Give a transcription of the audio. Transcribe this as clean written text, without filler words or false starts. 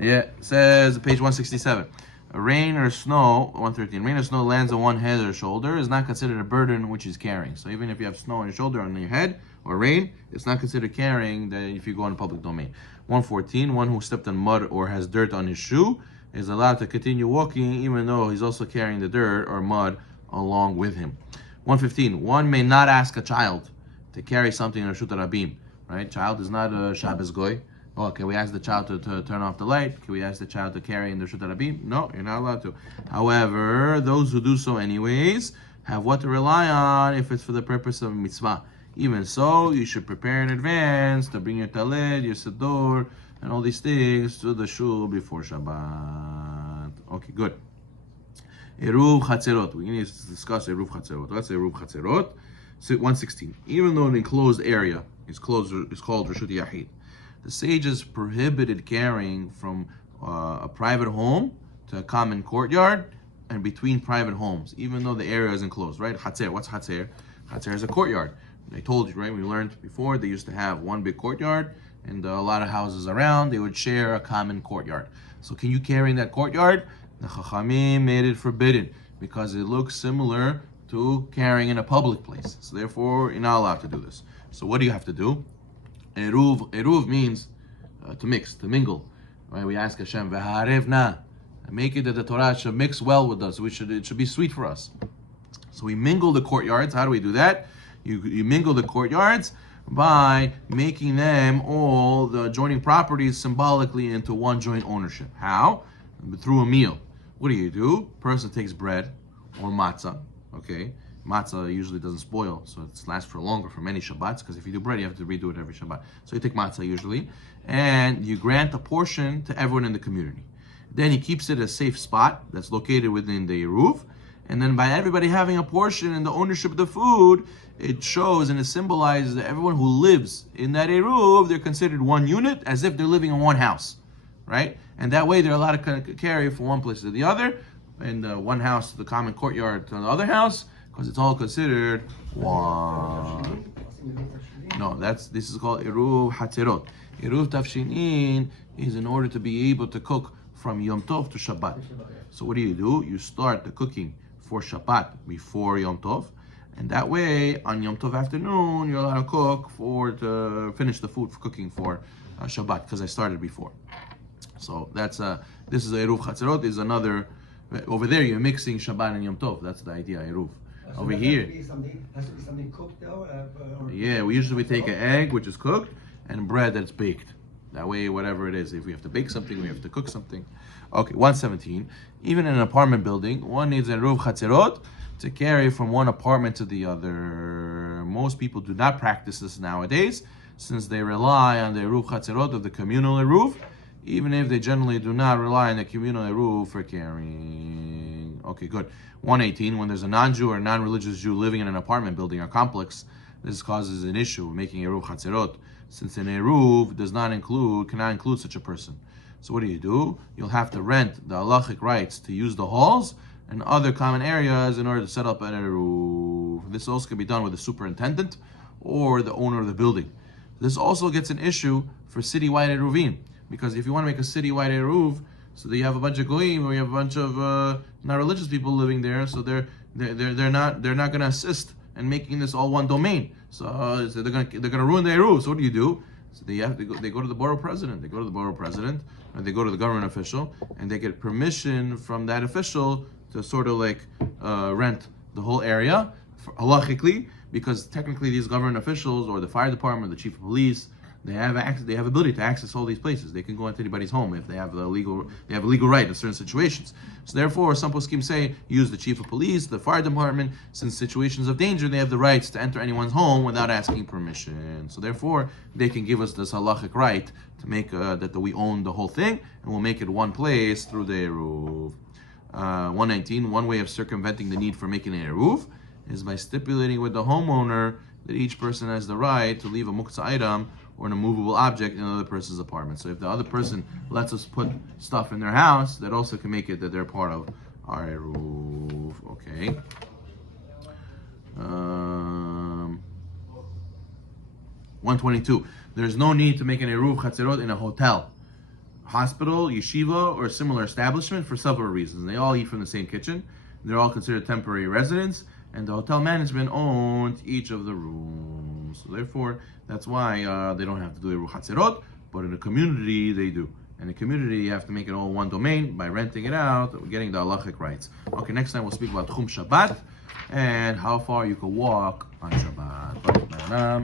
Yeah, says page 167. Rain or snow, 113. Rain or snow lands on one head or shoulder is not considered a burden which he's carrying. So even if you have snow on your shoulder, on your head, or rain, it's not considered carrying that if you go in public domain. 114. One who stepped on mud or has dirt on his shoe is allowed to continue walking even though he's also carrying the dirt or mud along with him. 115. One may not ask a child to carry something in a Reshut Rabim. Right? Child is not a Shabbos goy. Oh, can we ask the child to turn off the light? Can we ask the child to carry in the Reshut Rabim? No, you're not allowed to. However, those who do so anyways have what to rely on if it's for the purpose of mitzvah. Even so, you should prepare in advance to bring your taled, your siddur, and all these things to the shul before Shabbat. Okay, good. Eruv Chatzerot. We need to discuss Eruv Chatzerot. Let's say Eruv Chatzerot. 116. Even though an enclosed area is called Reshut Yahid, the sages prohibited carrying from a private home to a common courtyard and between private homes, even though the area is enclosed, right? Hatzer, what's Hatzer? Hatzer is a courtyard. I told you, right? We learned before they used to have one big courtyard and a lot of houses around. They would share a common courtyard. So can you carry in that courtyard? The Chachamim made it forbidden because it looks similar to carrying in a public place. So therefore, you're not allowed to do this. So what do you have to do? Eruv means to mix, to mingle. Right? We ask Hashem, V'harevna, make it that the Torah should mix well with us. It should be sweet for us. So we mingle the courtyards. How do we do that? You mingle the courtyards by making them all the adjoining properties symbolically into one joint ownership. How? Through a meal. What do? Person takes bread or matzah. Okay. Matzah usually doesn't spoil, so it lasts for longer for many Shabbats, because if you do bread, you have to redo it every Shabbat. So you take matzah usually, and you grant a portion to everyone in the community. Then he keeps it a safe spot that's located within the Eruv, and then by everybody having a portion and the ownership of the food, it shows and it symbolizes that everyone who lives in that Eruv, they're considered one unit, as if they're living in one house, right? And that way they're allowed to carry from one place to the other, and one house to the common courtyard to the other house, because it's all considered one. No, this is called Eruv Hatzerot. Eruv Tafshinin is in order to be able to cook from Yom Tov to Shabbat. So what do? You start the cooking for Shabbat before Yom Tov, and that way on Yom Tov afternoon you're allowed to cook to finish the food for cooking for Shabbat, because I started before. So this is Eruv Chatzerot. Is another over there you're mixing Shabbat and Yom Tov. That's the idea, Eruv. So over here, has to be something cooked though. Yeah, we usually take an egg which is cooked and bread that's baked. That way, whatever it is, if we have to bake something, we have to cook something. Okay, 117. Even in an apartment building, one needs a Eruv Chatzerot to carry from one apartment to the other. Most people do not practice this nowadays, since they rely on the Eruv Chatzerot of the communal Eruv, even if they generally do not rely on the communal Eruv for carrying. Okay, good. 118. When there's a non-Jew or non-religious Jew living in an apartment building or complex, this causes an issue making Eruv Chatzerot, since an Eruv cannot include such a person. So what do? You'll have to rent the halachic rights to use the halls and other common areas in order to set up an Eruv. This also can be done with the superintendent or the owner of the building. This also gets an issue for citywide Eruvim, because if you want to make a citywide Eruv, so that you have a bunch of goyim or you have a bunch of not religious people living there, so they're not going to assist in making this all one domain. So they're going to ruin the Eruv. So what do? So they go to the borough president. They go to the borough president, or they go to the government official, and they get permission from that official to sort of like rent the whole area halachically, because technically these government officials or the fire department, the chief of police, they have ability to access all these places. They can go into anybody's home if they have a legal right in certain situations. So therefore, some poskim say use the chief of police, the fire department, since situations of danger, they have the rights to enter anyone's home without asking permission. So therefore, they can give us this halachic right to make that we own the whole thing, and we'll make it one place through the Eruv. 119. One way of circumventing the need for making an Eruv is by stipulating with the homeowner that each person has the right to leave a muktzah item or an immovable object in another person's apartment. So if the other person lets us put stuff in their house, that also can make it that they're part of our Eruv. Okay. 122. There's no need to make an Eruv Chatzerot in a hotel. hospital, yeshiva, or similar establishment for several reasons. They all eat from the same kitchen. They're all considered temporary residents, and the hotel management owned each of the rooms. So therefore, that's why they don't have to do Eruv Hatzirot, but in a community they do. In a community, you have to make it all one domain by renting it out, getting the halachic rights. Okay, next time we'll speak about Tchum Shabbat and how far you can walk on Shabbat.